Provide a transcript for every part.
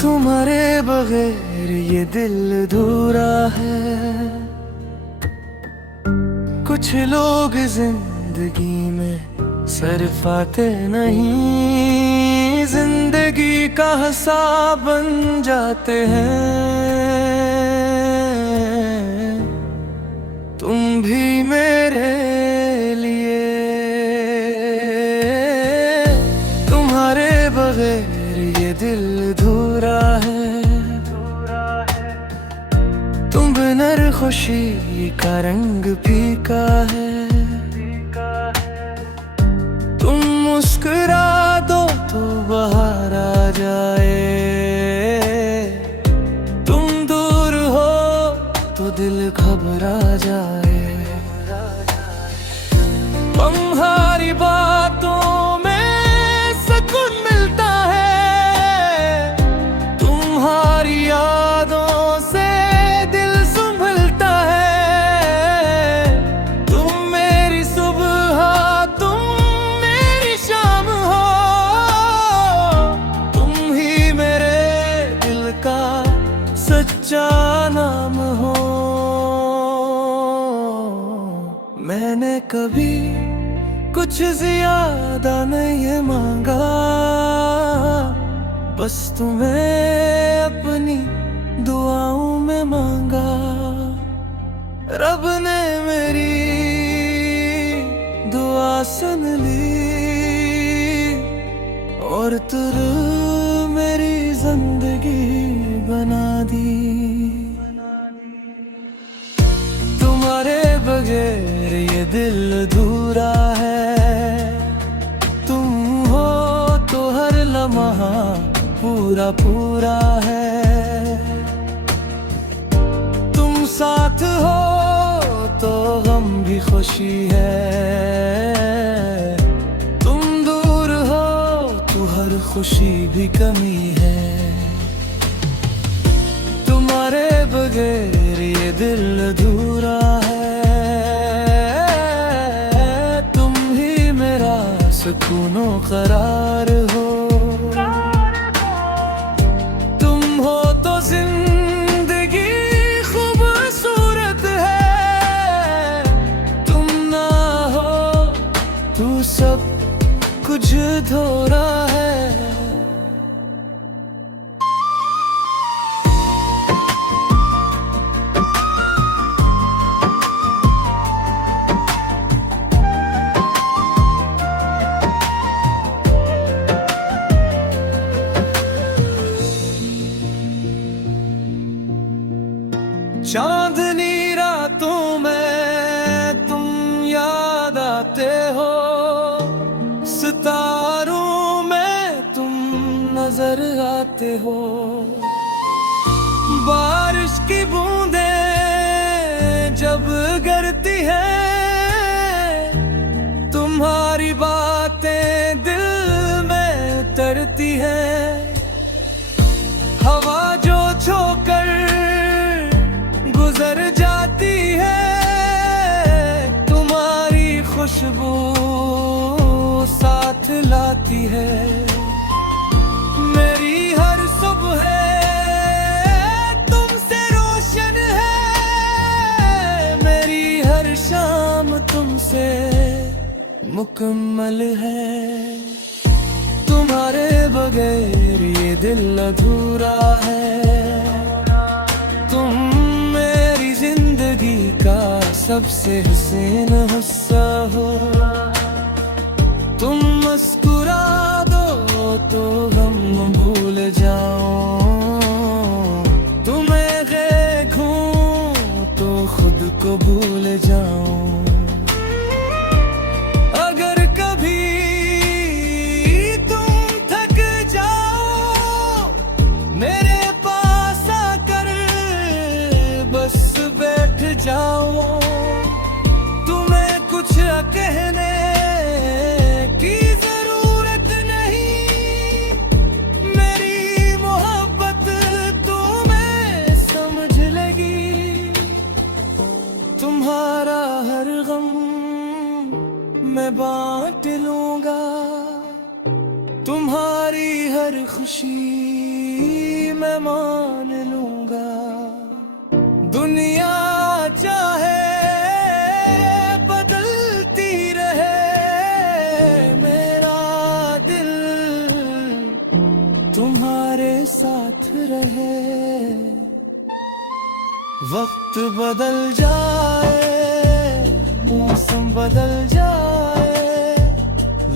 तुम्हारे बगैर ये दिल अधूरा है। कुछ लोग जिंदगी में सिर्फ आते नहीं, जिंदगी का हिस्सा बन जाते हैं। तुम भी मेरे लिए, तुम्हारे बगैर ये दिल अधूरा है। तुम बिना खुशी का रंग फीका है। तुम मुस्कुरा दो तो बाहर आ जाए, तुम दूर हो तो दिल घबरा जाए। तुम्हारी बातों में सुकून मिलता है, तुम्हारी यादों से दिल संभलता है। तुम मेरी सुबह, तुम मेरी शाम हो, तुम ही मेरे दिल का सच्चा नाम हो। मैंने कभी कुछ ज्यादा नहीं मांगा, बस तुम्हें अपनी दुआओं में मांगा। रब ने मेरी दुआ सुन ली और तुर मेरी जिंदगी बना दी। तुम्हारे बगैर ये दिल अधूरा है। तुम हो तो हर लम्हा पूरा पूरा है। तुम साथ हो तो गम भी खुशी है। तुम दूर हो तो हर खुशी भी कमी है। तुम्हारे बगैर ये दिल अधूरा है। तुम ही मेरा सुकूनो करार हो। तुम हो तो जिंदगी खूबसूरत है। तुम ना हो तो सब कुछ अधूरा है। चांदनी रातों में तुम याद आते हो, सितारों में तुम नजर आते हो। बारिश की बूंदें जब गिरती हैं, तुम्हारी बातें दिल में उतरती हैं। हवा जो छोकर गुजर जाती है, तुम्हारी खुशबू साथ लाती है। मेरी हर सुबह तुमसे रोशन है, मेरी हर शाम तुमसे मुकम्मल है। तुम्हारे बगैर ये दिल अधूरा है। तुम मेरी जिंदगी का सबसे हसीन हिस्सा हो। तुम मुस्कुरा दो तो गम भूल जाऊं, तुम्हें देखूं तो खुद को भूल जाऊं। अगर कभी तुम थक जाओ, मेरे पास आकर बस बैठ जाओ। तुम्हें कुछ कहने की जरूरत नहीं, मेरी मोहब्बत तुम्हें समझ लेगी। तुम्हारा हर गम मैं बांट लूंगा, तुम्हारी हर खुशी मैं मान लूंगा। दुनिया चाहे बदलती रहे, मेरा दिल तुम्हारे साथ रहे। वक्त बदल जाए, मौसम बदल जाए,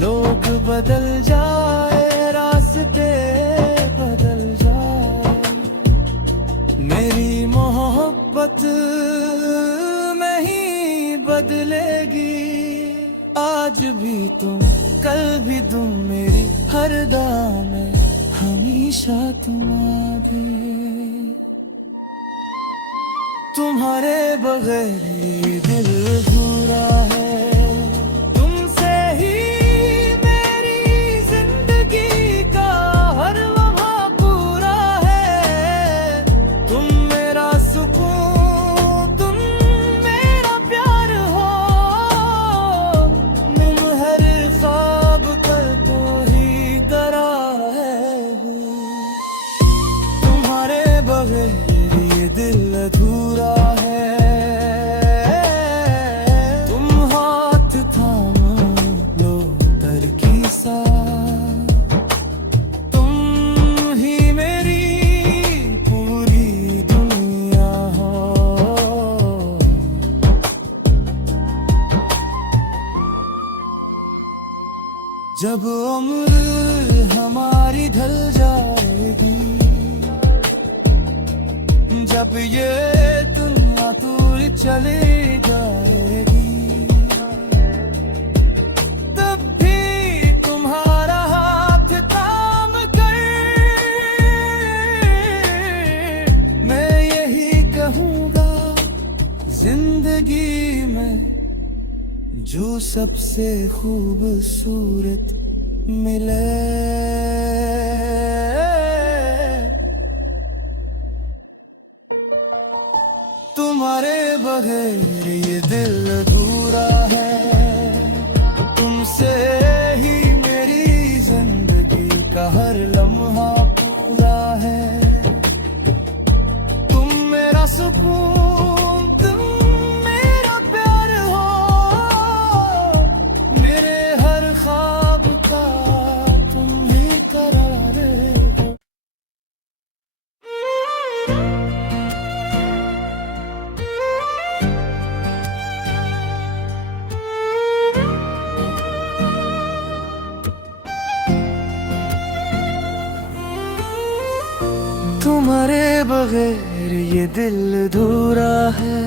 लोग बदल जाए, रास्ते बदल जाए, मेरी मोहब्बत नहीं बदलेगी। आज भी तुम, कल भी तुम, मेरी हर दाम में हमेशा तुम आधे। तुम्हारे बगैर ये दिल अधूरा है, तुमसे ही मेरी जिंदगी का हर लम्हा पूरा है। तुम मेरा सुकून, तुम मेरा प्यार हो, तुम हर ख्वाब कर तो ही डरा है। तुम्हारे बगैर ये दिल अधूरा है। तुम हाथ थामा लो तरकी सा, तुम ही मेरी पूरी दुनिया हो। जब उम्र हमारी ढल जाएगी, जब ये दुनिया दूर चली जाएगी, तब भी तुम्हारा हाथ थाम कर मैं यही कहूँगा, जिंदगी में जो सबसे खूबसूरत मिले, तुम्हारे बगैर ये दिल अधूरा है। तुमसे ही मेरी जिंदगी का हर लम्हा पूरा है। तुम मेरा सुकून, तुम मेरा प्यार हो, मेरे हर ख्वाब का तुम ही करार हो। तुम्हारे बगैर ये दिल अधूरा है।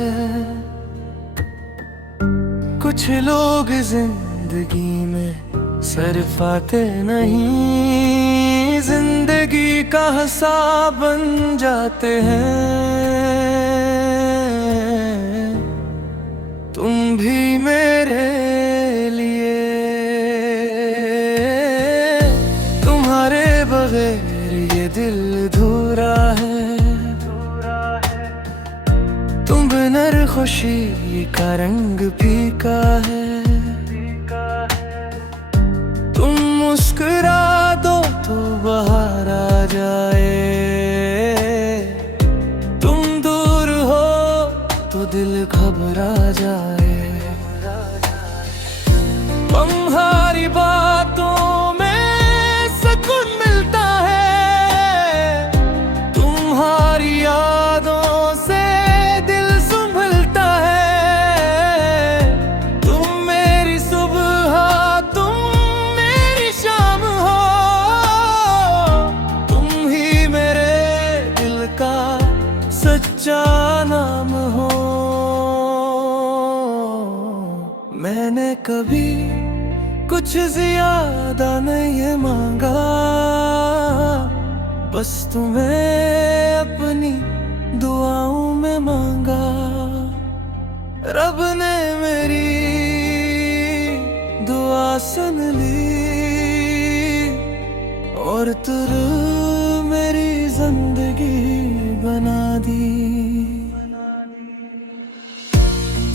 कुछ लोग जिंदगी में सिर्फ आते नहीं, जिंदगी का हिसाब बन जाते हैं। तुम भी मेरे लिए, तुम्हारे बगैर ये दिल अधूरा है। तुम बिना खुशी का रंग फीका है। तुम मुस्कुरा दो तो बाहर आ जाए, तुम दूर हो तो दिल घबरा जाए। तुम्हारी बातों में सुकून मिलता है, तुम्हारी यादों से दिल संभलता है। तुम मेरी सुबह, तुम मेरी शाम हो, तुम ही मेरे दिल का सच्चा नाम हो। मैंने कभी कुछ ज्यादा नहीं मांगा, बस तुम्हें अपनी दुआओं में मांगा। रब ने मेरी दुआ सुन ली और तुर मेरी जिंदगी बना दी।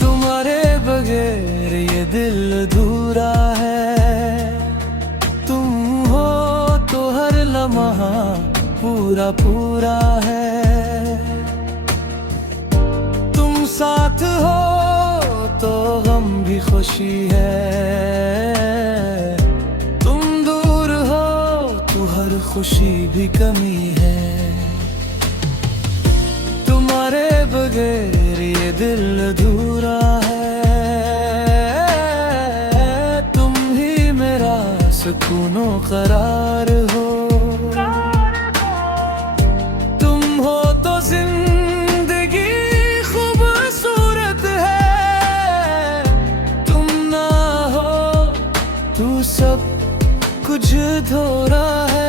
तुम्हारे बगैर ये दिल अधूरा है। तुम हो तो हर लम्हा पूरा पूरा है। तुम साथ हो तो गम भी खुशी है, तुम दूर हो तो हर खुशी भी कमी है। तुम्हारे बगैर ये दिल अधूरा है, तुम ही मेरा सुकूनो करार हो। तुम हो तो जिंदगी खूबसूरत है, तुम ना हो तू सब कुछ अधूरा है।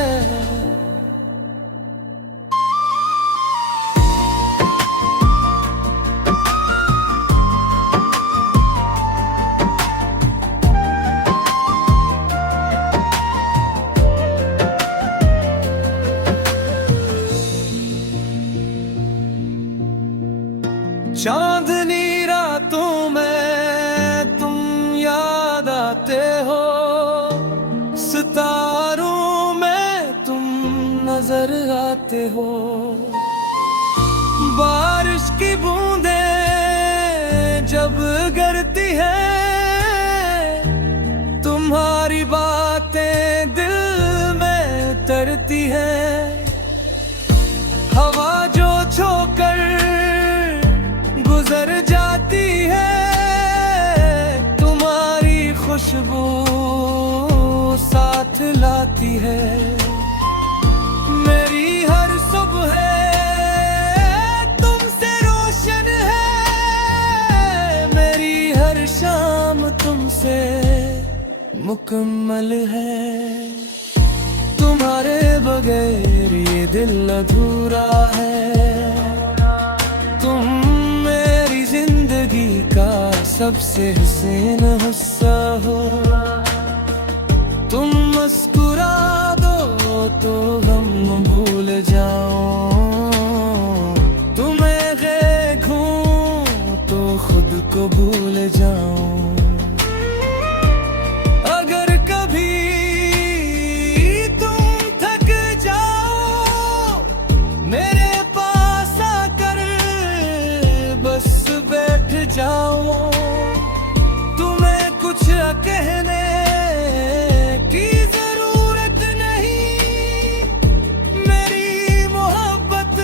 चांदनी रातों में तुम याद आते हो, सितारों में तुम नजर आते हो। बारिश की बूंदें जब गिरती हैं, तुम्हारी बातें दिल में उतरती हैं। हवा जो छोकर गुजर जाती है, तुम्हारी खुशबू साथ लाती है। मेरी हर सुबह तुमसे रोशन है, मेरी हर शाम तुमसे मुकम्मल है। तुम्हारे बगैर ये दिल अधूरा है, का सबसे हसीन हिस्सा हो। तुम मुस्कुरा दो तो गम भूल जाऊं, तुम्हें देखूं तो खुद को भूल जाऊं। अगर कभी तुम थक जाओ, मेरे पास आकर बस बैठ जाओ। तुम्हें कुछ कहने की जरूरत नहीं, मेरी मोहब्बत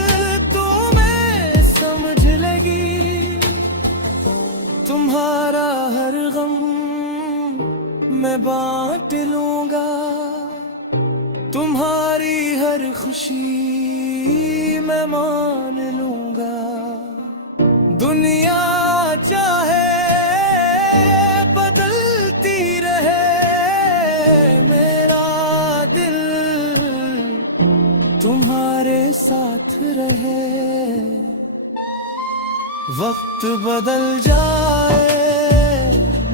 तुम्हें समझ लगी। तुम्हारा हर गम मैं बांट लूंगा, तुम्हारी हर खुशी मैं मान लूंगा। दुनिया चाहे बदलती रहे, मेरा दिल तुम्हारे साथ रहे। वक्त बदल जाए,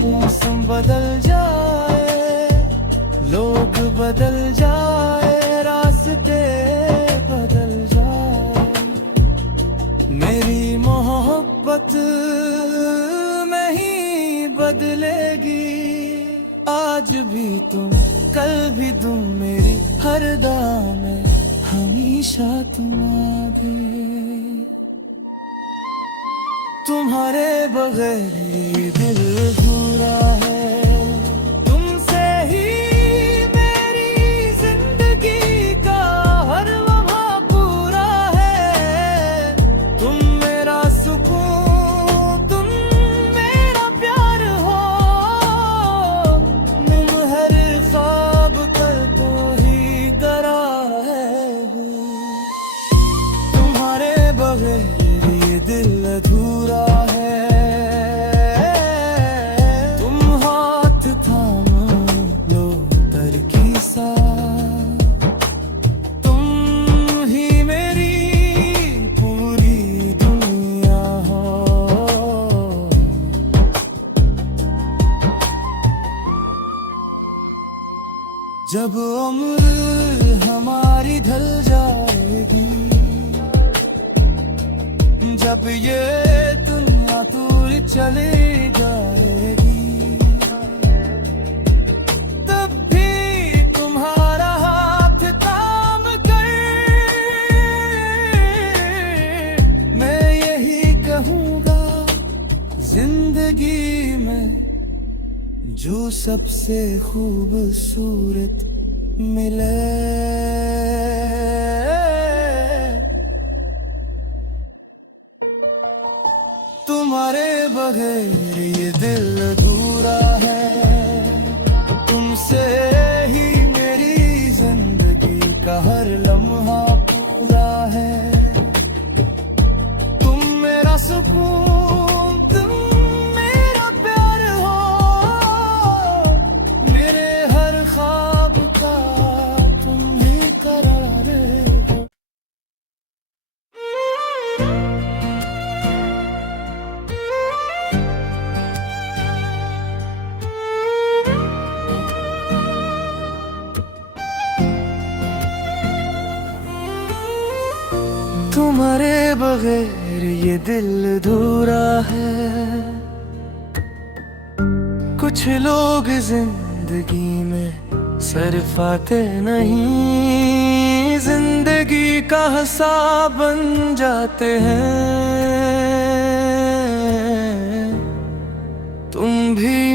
मौसम बदल जाए, लोग बदल जाए, रास्ते बदल जाए, मेरी मोहब्बत नहीं बदलेगी। आज भी तुम, कल भी तुम, मेरी हर दाम में हमेशा तुम आगे। तुम्हारे बगैर ये दिल अधूरा है, तुमसे ही मेरी जिंदगी का हर लम्हा पूरा है। तुम मेरा सुकून, तुम मेरा प्यार हो, तुम हर ख्वाब कर तो ही डरा है। तुम्हारे बगैर ये दिल अधूरा है, तुम हाथ थामा लो तरकी सा, तुम ही मेरी पूरी दुनिया हो। जब उम्र हमारी ढल जाएगी, जब ये दुनिया दूर चली जाएगी, तब भी तुम्हारा हाथ थाम कर जो सबसे खूबसूरत मिले। तुम्हारे बगैर ये दिल अधूरा है, तुमसे ही मेरी जिंदगी का हर लम्हा पूरा है। तुम मेरा सुकून, तुम मेरा प्यार हो, मेरे हर ख्वाब का तुम ही करार हो। तुम्हारे बगैर ये दिल अधूरा है। कुछ लोग जिंदगी में सिर्फ आते नहीं, जिंदगी का हिस्सा बन जाते हैं। तुम भी